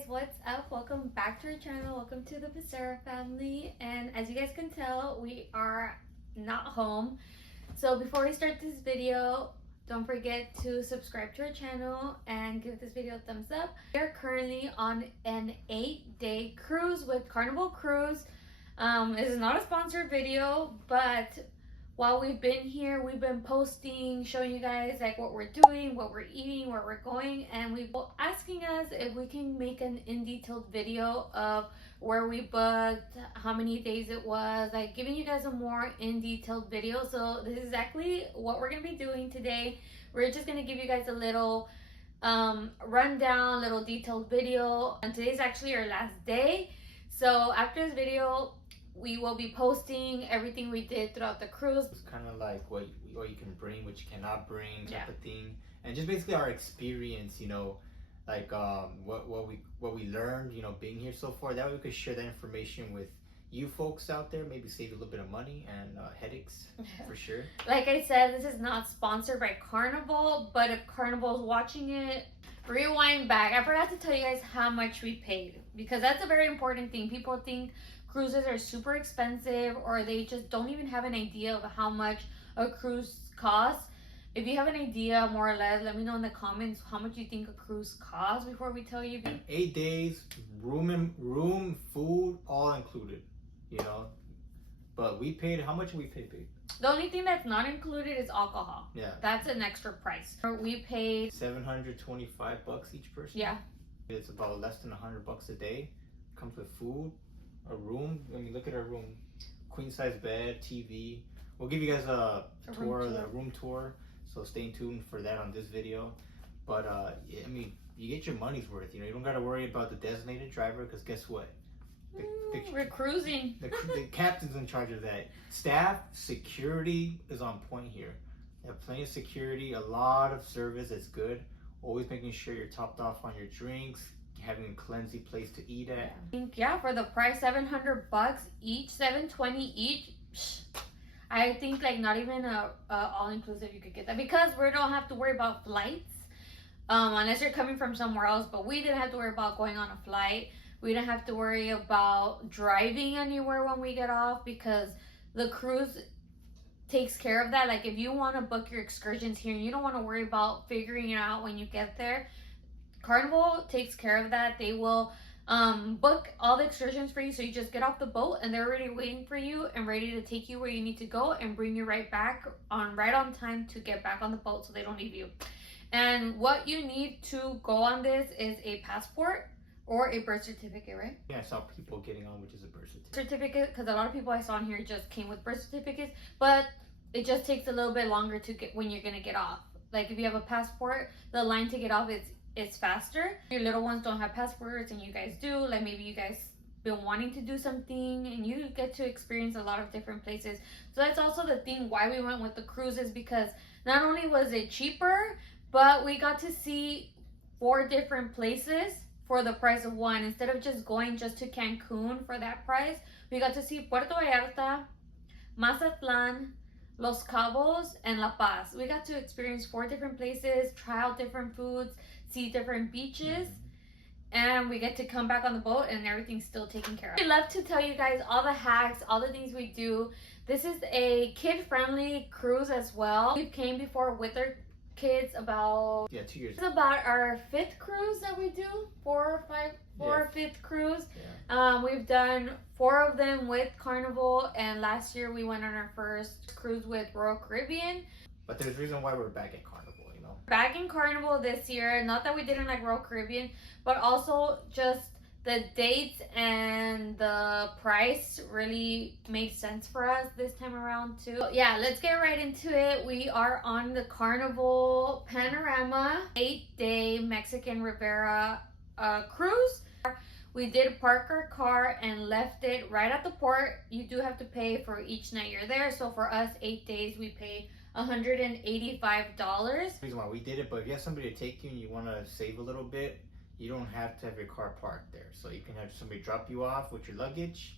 guys, what's up? Welcome back to our channel. Welcome to the Becerra family. And as you guys can tell, we are not home. So before we start this video, don't forget to subscribe to our channel and give this video a thumbs up. We are currently on an 8-day cruise with Carnival Cruise. This is not a sponsored video, but while we've been here, we've been posting, showing you guys like what we're doing, what we're eating, where we're going, and we've been asking us if we can make an in-detailed video of where we booked, how many days it was, like giving you guys a more in-detailed video. So this is exactly what we're gonna be doing today. We're just gonna give you guys a little rundown, little detailed video, and today's actually our last day. So after this video, we will be posting everything we did throughout the cruise. It's kind of like what you can bring, what you cannot bring, type of thing, and just basically our experience. You know, like what we learned. You know, being here so far. That way we could share that information with you folks out there. Maybe save you a little bit of money and headaches for sure. Like I said, this is not sponsored by Carnival, but if Carnival is watching it, rewind back. I forgot to tell you guys how much we paid, because that's a very important thing. People think cruises are super expensive, or they just don't even have an idea of how much a cruise costs. If you have an idea, more or less, let me know in the comments how much you think a cruise costs before we tell you. 8 days, room, food, all included. You know, but we paid. How much did we pay, babe? The only thing that's not included is alcohol. Yeah, that's an extra price. We paid $725 each person. Yeah, it's about less than $100 a day. Comes with food, a room. I mean, look at our room: queen size bed, TV. We'll give you guys a tour of the room tour, so stay tuned for that on this video. But I mean, you get your money's worth. You know, you don't got to worry about the designated driver, because guess what? We're cruising. The captain's in charge of that. Staff, security is on point here. They have plenty of security, a lot of service. It's good. Always making sure you're topped off on your drinks, having a cleansy place to eat at. Yeah, for the price, $700 each, $720 each. I think like not even a all-inclusive you could get that, because we don't have to worry about flights unless you're coming from somewhere else. But we didn't have to worry about going on a flight. We didn't have to worry about driving anywhere when we get off, because the cruise takes care of that. Like if you want to book your excursions here and you don't want to worry about figuring it out when you get there, Carnival takes care of that. They will book all the excursions for you, so you just get off the boat and they're already waiting for you and ready to take you where you need to go and bring you right on time to get back on the boat, so they don't leave you. And what you need to go on this is a passport or a birth certificate, right? Yeah, I saw people getting on, which is a birth certificate. Because a lot of people I saw in here just came with birth certificates, but it just takes a little bit longer to get when you're gonna get off. Like if you have a passport, the line to get off it's faster. Your little ones don't have passports and you guys do. Like maybe you guys been wanting to do something and you get to experience a lot of different places. So that's also the thing why we went with the cruises, because not only was it cheaper, but we got to see 4 different places for the price of one. Instead of just going just to Cancun for that price, we got to see Puerto Vallarta, Mazatlan, Los Cabos, and La Paz. We got to experience 4 different places, try out different foods, see different beaches, and we get to come back on the boat and everything's still taken care of. We love to tell you guys all the hacks, all the things we do. This is a kid-friendly cruise as well. We came before with our kids about 2 years. It's about our 5th cruise that we do, 4 or 5th cruise. We've done 4 of them with Carnival, and last year we went on our first cruise with Royal Caribbean. But there's a reason why we're back at Carnival, you know. Back in Carnival this year, not that we didn't like Royal Caribbean, but also just the dates and the price really made sense for us this time around too. Yeah, let's get right into it. We are on the Carnival Panorama 8-day Mexican Riviera cruise. We did park our car and left it right at the port. You do have to pay for each night you're there. So for us, 8 days, we paid $185. The reason why we did it, but if you have somebody to take you and you want to save a little bit, you don't have to have your car parked there. So you can have somebody drop you off with your luggage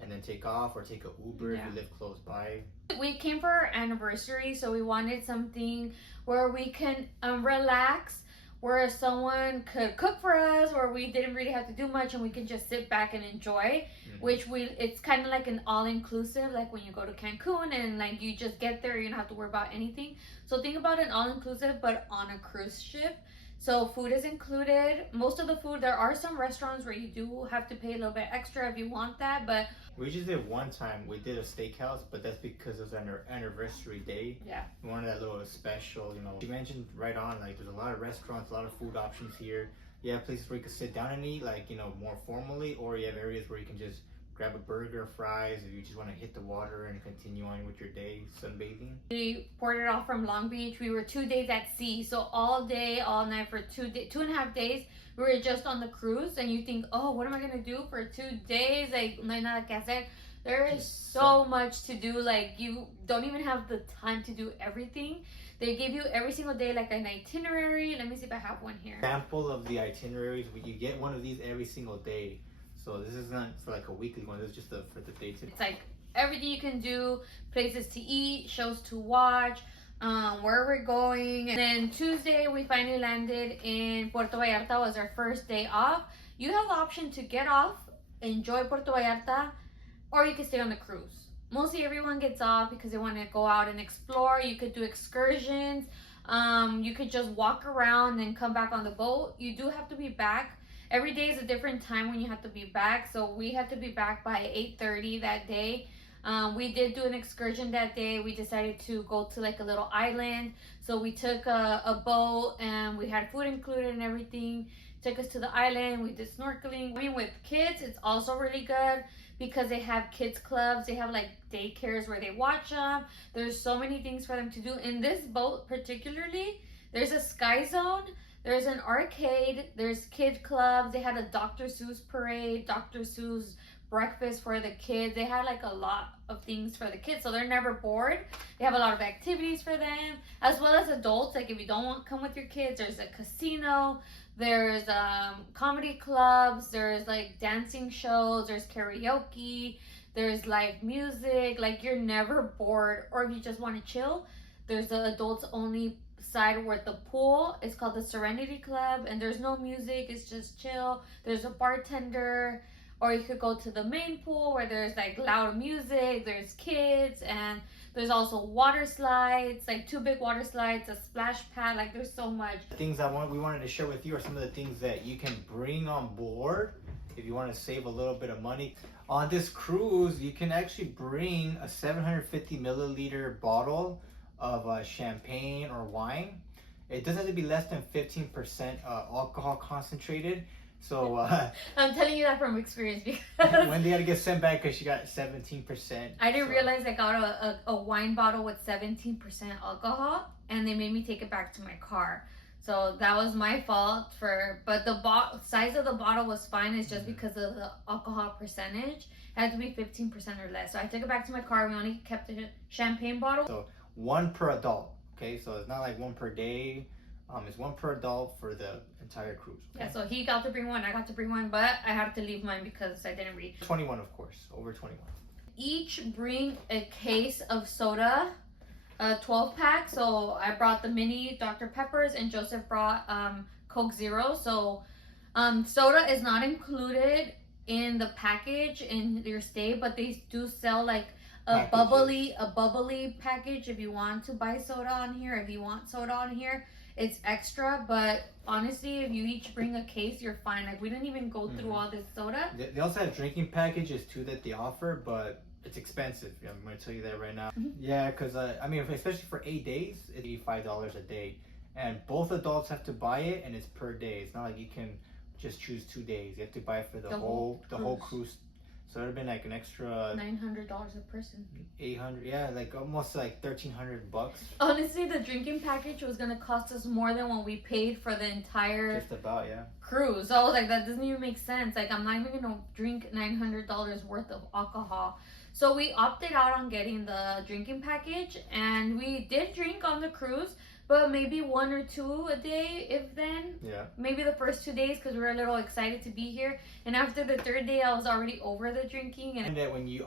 and then take off, or take an Uber if you live close by. We came for our anniversary, so we wanted something where we can relax where someone could cook for us, where we didn't really have to do much and we could just sit back and enjoy. It's kind of like an all-inclusive, like when you go to Cancun and like you just get there, you don't have to worry about anything. So think about an all-inclusive but on a cruise ship. So food is included. Most of the food, there are some restaurants where you do have to pay a little bit extra if you want that, but we just did one time. We did a steakhouse, but that's because it was our anniversary day. Yeah. We wanted that little special, you know. You mentioned right on, like, there's a lot of restaurants, a lot of food options here. You have places where you can sit down and eat, like, you know, more formally, or you have areas where you can just grab a burger, fries, if you just want to hit the water and continue on with your day sunbathing. We ported off from Long Beach. We were 2 days at sea, so all day, all night for 2.5 days. We were just on the cruise, and you think, oh, what am I gonna do for 2 days? Like, no hay nada que hacer. There is so much to do. Like, you don't even have the time to do everything. They give you every single day like an itinerary. Let me see if I have one here. Sample of the itineraries. You get one of these every single day. So this is not for like a weekly one. This is just for the day. It's like everything you can do, places to eat, shows to watch, where we're going. And then Tuesday we finally landed in Puerto Vallarta. Was our first day off. You have the option to get off, enjoy Puerto Vallarta, or you can stay on the cruise. Mostly everyone gets off because they want to go out and explore. You could do excursions. You could just walk around and come back on the boat. You do have to be back. Every day is a different time when you have to be back. So we had to be back by 8:30 that day. We did do an excursion that day. We decided to go to like a little island. So we took a boat and we had food included and everything. Took us to the island. We did snorkeling. I mean, with kids, it's also really good because they have kids clubs. They have like daycares where they watch them. There's so many things for them to do. In this boat particularly, there's a sky zone. There's an arcade, there's kid clubs, they had a Dr. Seuss parade, Dr. Seuss breakfast for the kids. They had like a lot of things for the kids, so they're never bored. They have a lot of activities for them, as well as adults. Like if you don't want to come with your kids, there's a casino, there's comedy clubs, there's like dancing shows, there's karaoke, there's live music. Like you're never bored. Or if you just want to chill, there's the adults only side where the pool is called the Serenity Club, and there's no music, it's just chill. There's a bartender. Or you could go to the main pool where there's like loud music, there's kids, and there's also water slides, like 2 big water slides, a splash pad. Like there's so much. The things we wanted to share with you are some of the things that you can bring on board if you want to save a little bit of money. On this cruise, you can actually bring a 750 milliliter bottle of champagne or wine. It doesn't have to be less than 15% alcohol concentrated. So I'm telling you that from experience because Wendy had to get sent back because she got 17%. I didn't realize I got a wine bottle with 17% alcohol, and they made me take it back to my car. So that was my fault but the size of the bottle was fine. It's just because of the alcohol percentage. It had to be 15% or less. So I took it back to my car. We only kept the champagne bottle. So 1 per adult. Okay, so it's not like 1 per day. It's 1 per adult for the entire cruise. Okay? Yeah, so he got to bring one, I got to bring one, but I had to leave mine because I didn't read. 21, of course, over 21. Each bring a case of soda, a 12-pack. So I brought the mini Dr. Peppers, and Joseph brought Coke Zero. So soda is not included in the package in your stay, but they do sell like a bubbly package if you want to buy soda on here. If you want soda on here, it's extra. But honestly, if you each bring a case, you're fine. Like we didn't even go through all this soda. They also have drinking packages too that they offer, but it's expensive. I'm going to tell you that right now. Yeah, because I mean, especially for 8 days, it's $85 a day, and both adults have to buy it, and it's per day. It's not like you can just choose 2 days. You have to buy it for the whole cruise. So it would have been like an extra $900 a person. 800, yeah, like almost like $1,300. Honestly, the drinking package was gonna cost us more than what we paid for the entire cruise. So I was like, that doesn't even make sense. Like I'm not even gonna drink $900 worth of alcohol. So we opted out on getting the drinking package, and we did drink on the cruise. But maybe 1 or 2 a day, if then. Yeah. Maybe the first 2 days because we were a little excited to be here. And after the 3rd day, I was already over the drinking. And that when you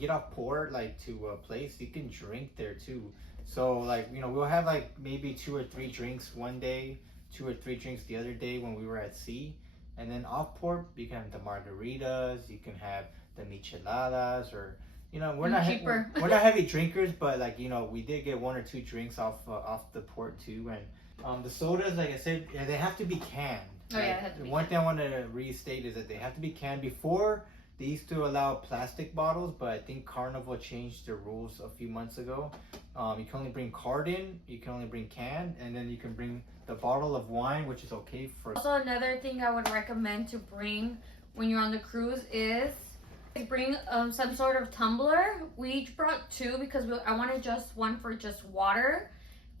get off port, like to a place, you can drink there too. So like, you know, we'll have like maybe 2 or 3 drinks one day, 2 or 3 drinks the other day when we were at sea. And then off port, you can have the margaritas, you can have the micheladas, or we're not cheaper. We're not heavy drinkers, but like we did get 1 or 2 drinks off the port too. And the sodas, like I said, they have to be canned. Oh yeah, they have to be one canned. thing I want to restate is that they have to be canned. Before, they used to allow plastic bottles, but I think Carnival changed their rules a few months ago. You can only bring carton, you can only bring canned, and then you can bring the bottle of wine, which is okay for. Also, another thing I would recommend to bring when you're on the cruise is bring some sort of tumbler. We each brought 2 because I wanted just one for just water,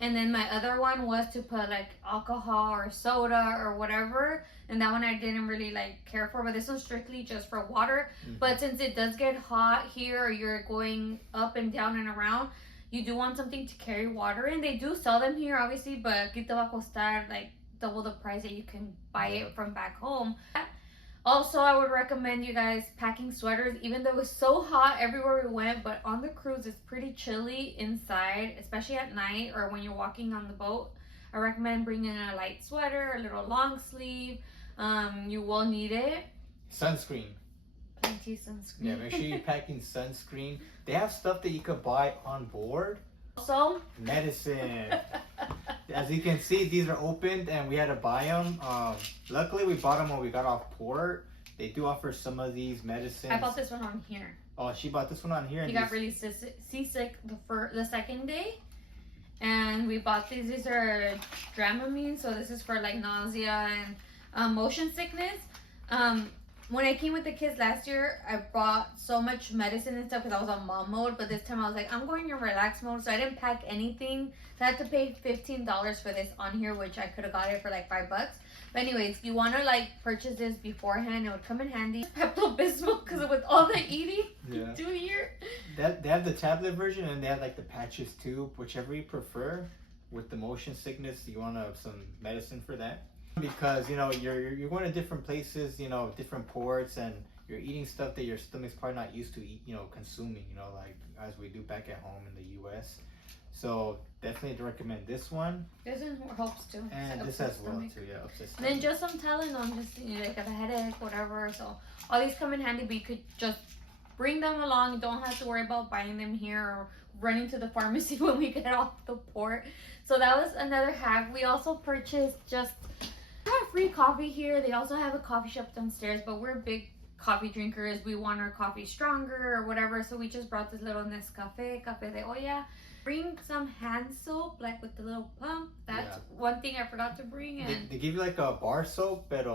and then my other one was to put like alcohol or soda or whatever, and that one I didn't really like care for, but this one's strictly just for water. But since it does get hot here, or you're going up and down and around, you do want something to carry water in. They do sell them here, obviously, but aquí te va a costar like double the price that you can buy it from back home. Also, I would recommend you guys packing sweaters, even though it was so hot everywhere we went. But on the cruise, it's pretty chilly inside, especially at night or when you're walking on the boat. I recommend bringing a light sweater, a little long sleeve. You will need it. Sunscreen. Plenty sunscreen. Yeah, make sure you're packing sunscreen. They have stuff that you could buy on board. Also, medicine. As you can see, these are opened and we had to buy them. Luckily, we bought them when we got off port. They do offer some of these medicines. I bought this one on here. Oh, she bought this one on here. He got really seasick the second day. And we bought these. These are Dramamine. So this is for like nausea and motion sickness. When I came with the kids last year, I bought so much medicine and stuff because I was on mom mode. But this time I was like, I'm going in relax mode. So I didn't pack anything. So I had to pay $15 for this on here, which I could have got it for like $5. But anyways, you want to like purchase this beforehand. It would come in handy. Pepto-Bismol, because with all the eating you do here. They have the tablet version and they have like the patches too. Whichever you prefer. With the motion sickness, you want to have some medicine for that. Because you're going to different places, different ports, and you're eating stuff that your stomach's probably not used to consuming, like as we do back at home in the U.S. So definitely recommend this one. This one helps too. And this as well too, yeah. And then just some Tylenol, just like a headache, whatever. So all these come in handy, but you could just bring them along. You don't have to worry about buying them here or running to the pharmacy when we get off the port. So that was another hack. We also purchased just have free coffee here. They also have a coffee shop downstairs, but we're big coffee drinkers. We want our coffee stronger or whatever, so we just brought this little Nescafe, Café de Olla. Bring some hand soap, like with the little pump. That's one thing I forgot to bring. And they give you like a bar soap, but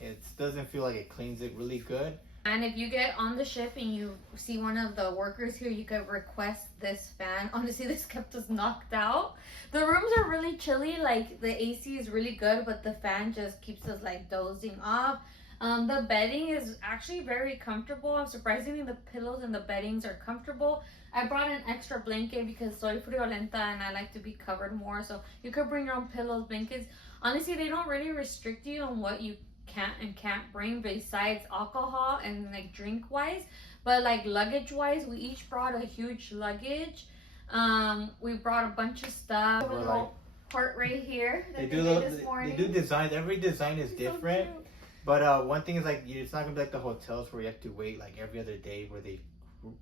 it doesn't feel like it cleans it really good. And if you get on the ship and you see one of the workers here, you could request this fan. Honestly, this kept us knocked out. The rooms are really chilly. Like, the AC is really good, but the fan just keeps us, like, dozing off. The bedding is actually very comfortable. Surprisingly, the pillows and the beddings are comfortable. I brought an extra blanket because soy friolenta and I like to be covered more. So you could bring your own pillows, blankets. Honestly, they don't really restrict you on what you can and can't bring besides alcohol and like drink wise, but like luggage wise, we each brought a huge luggage. We brought a bunch of stuff. A little part right here that they do designs. Every design is different, but one thing is like it's not gonna be like the hotels where you have to wait like every other day where they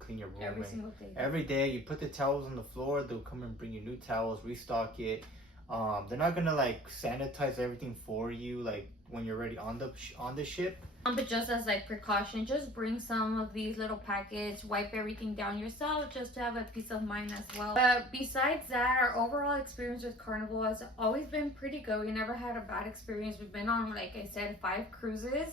clean your room. Every single day. Every day you put the towels on the floor, they'll come and bring you new towels, restock it. They're not gonna like sanitize everything for you like when you're already on the ship. But just as like precaution, just bring some of these little packets, wipe everything down yourself just to have a peace of mind as well. But besides that, our overall experience with Carnival has always been pretty good. We never had a bad experience. We've been on, like I said, 5 cruises.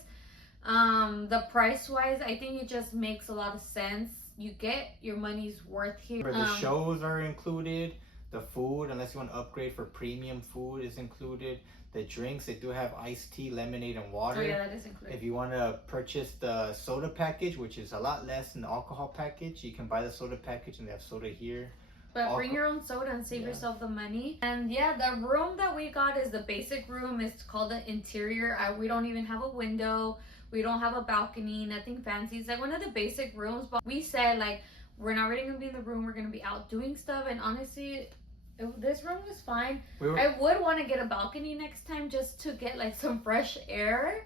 The price wise, I think it just makes a lot of sense. You get your money's worth here. The shows are included. The food, unless you want to upgrade for premium food, is included. The drinks, they do have iced tea, lemonade, and water. Oh yeah, that is included. If you want to purchase the soda package, which is a lot less than the alcohol package, you can buy the soda package and they have soda here. But bring your own soda and save yourself the money. And yeah, the room that we got is the basic room. It's called the interior. We don't even have a window. We don't have a balcony, nothing fancy. It's like one of the basic rooms. But we said like, we're not really going to be in the room. We're going to be out doing stuff. And honestly, This room was fine. We were, I would want to get a balcony next time just to get like some fresh air.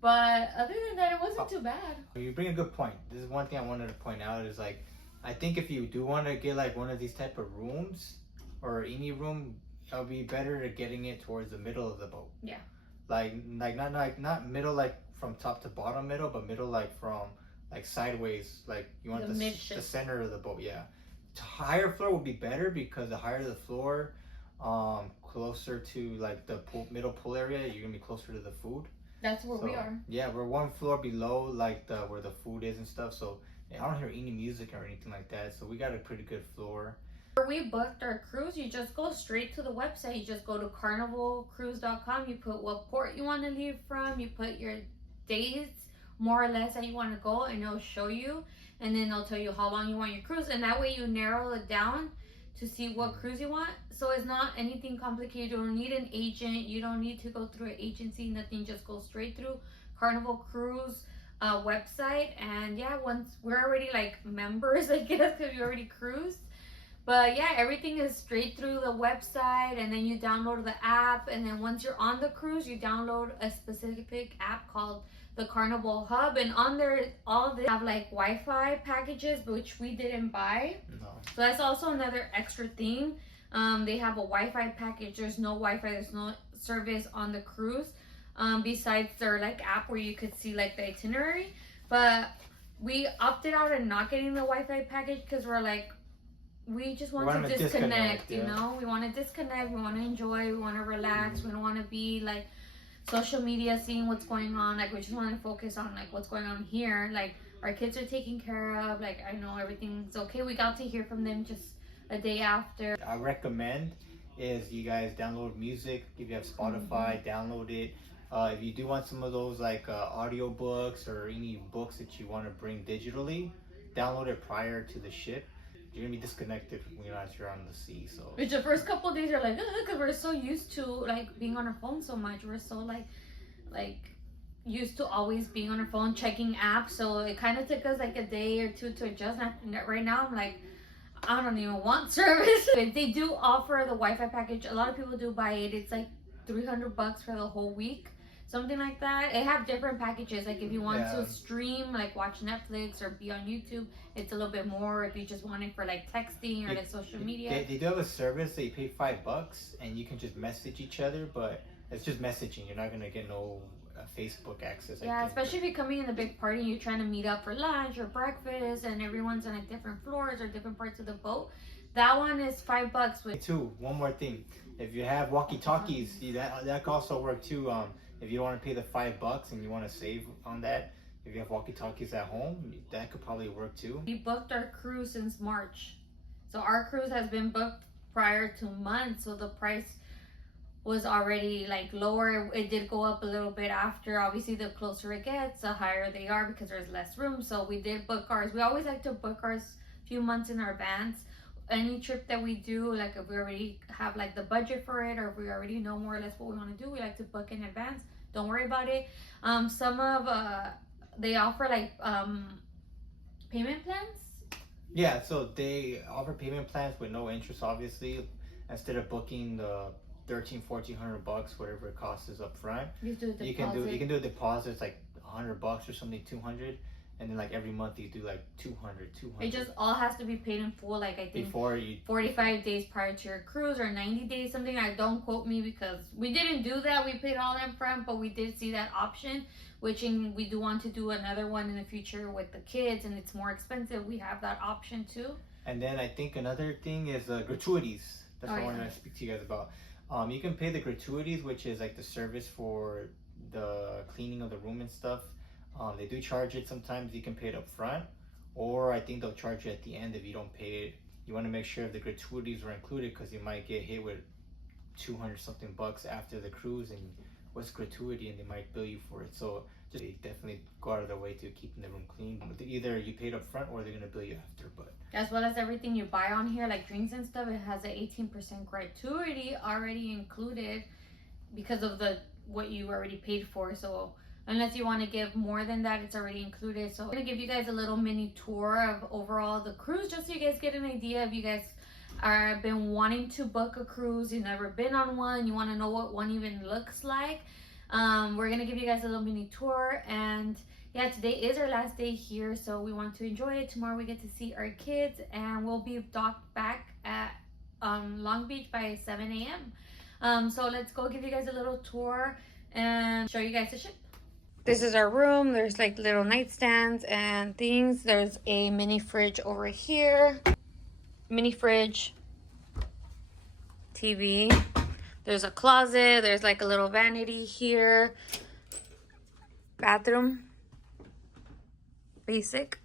But other than that, it wasn't too bad. you bring a good point. This is one thing I wanted to point out is like, I think if you do want to get like one of these type of rooms or any room, it'll be better to getting it towards the middle of the boat. Yeah. Like not middle like from top to bottom middle, but middle like from like sideways. Like you want the center of the boat. Yeah. Higher floor would be better because the higher the floor, closer to like the middle pool area, you're gonna be closer to the food. That's where we are. Yeah, we're one floor below like where the food is and stuff. So I don't hear any music or anything like that. So we got a pretty good floor. Where we booked our cruise, you just go straight to the website. You just go to carnivalcruise.com. You put what port you want to leave from. You put your days more or less that you want to go, and it'll show you. And then they'll tell you how long you want your cruise, and that way you narrow it down to see what cruise you want. So it's not anything complicated. You don't need an agent. You don't need to go through an agency. Nothing. Just go straight through Carnival Cruise website. And yeah, once we're already like members, I guess, because we already cruised. But yeah, everything is straight through the website, and then you download the app, and then once you're on the cruise, you download a specific app called the Carnival Hub, and on there, all this have like Wi-Fi packages, which we didn't buy. No. So that's also another extra thing. They have a Wi-Fi package. There's no Wi-Fi. There's no service on the cruise, besides their like app where you could see like the itinerary. But we opted out of not getting the Wi-Fi package because we're like, we just want to disconnect, you know? We want to disconnect. We want to enjoy. We want to relax. We don't want to be like social media, seeing what's going on. Like, we just want to focus on like what's going on here. Like, our kids are taken care of. Like, I know everything's okay. We got to hear from them just a day after. I recommend is you guys download music. If you have Spotify, download it. If you do want some of those like audio books or any books that you want to bring digitally, download it prior to the ship. You're gonna be disconnected when you're on the sea. So which the first couple of days are like, because we're so used to like being on our phone so much. We're so like used to always being on our phone checking apps. So it kind of took us like a day or two to adjust. And right now I'm like, I don't even want service. They do offer the Wi-Fi package. A lot of people do buy it. It's like $300 for the whole week, something like that. They have different packages. Like if you want to stream, like watch Netflix or be on YouTube, it's a little bit more. If you just want it for like texting or like social media, they do have a service that you pay $5 and you can just message each other, but it's just messaging. You're not gonna get no Facebook access. Yeah, especially if you're coming in a big party and you're trying to meet up for lunch or breakfast, and everyone's on like different floors or different parts of the boat. That one is $5. One more thing, if you have walkie-talkies, that could also work too. If you don't want to pay the $5 and you want to save on that, if you have walkie-talkies at home, that could probably work too. We booked our cruise since March. So our cruise has been booked prior to months. So the price was already like lower. It did go up a little bit after. Obviously, the closer it gets, the higher they are because there's less room. So we did book ours. We always like to book ours a few months in advance. Any trip that we do, like if we already have like the budget for it, or if we already know more or less what we want to do, we like to book in advance. Don't worry about it. Some of they offer like payment plans. Yeah, so they offer payment plans with no interest, obviously. Instead of booking the $1,400 whatever it costs is up front, you can do a deposit. It's like $100 or something, 200. And then like every month you do like 200. It just all has to be paid in full, like I think before you 45 days prior to your cruise or 90 days, something. I don't quote me because we didn't do that. We paid all in front, but we did see that option, which we do want to do another one in the future with the kids, and it's more expensive. We have that option too. And then I think another thing is gratuities. That's what I want to speak to you guys about. You can pay the gratuities, which is like the service for the cleaning of the room and stuff. They do charge it sometimes. You can pay it up front, or I think they'll charge you at the end if you don't pay it. You want to make sure the gratuities are included because you might get hit with 200 something bucks after the cruise, and what's gratuity, and they might bill you for it. So just definitely go out of their way to keeping the room clean. Either you paid up front or they're gonna bill you after. But as well as everything you buy on here, like drinks and stuff, it has an 18% gratuity already included because of what you already paid for. So unless you want to give more than that, it's already included. So I'm going to give you guys a little mini tour of overall the cruise, just so you guys get an idea. If you guys are been wanting to book a cruise, you've never been on one, you want to know what one even looks like, we're gonna give you guys a little mini tour. And yeah, today is our last day here, so we want to enjoy it. Tomorrow we get to see our kids, and we'll be docked back at Long Beach by 7 a.m. So let's go give you guys a little tour and show you guys the ship. This is our room. There's like little nightstands and things. There's a mini fridge over here. Mini fridge. TV. There's a closet. There's like a little vanity here. Bathroom. Basic.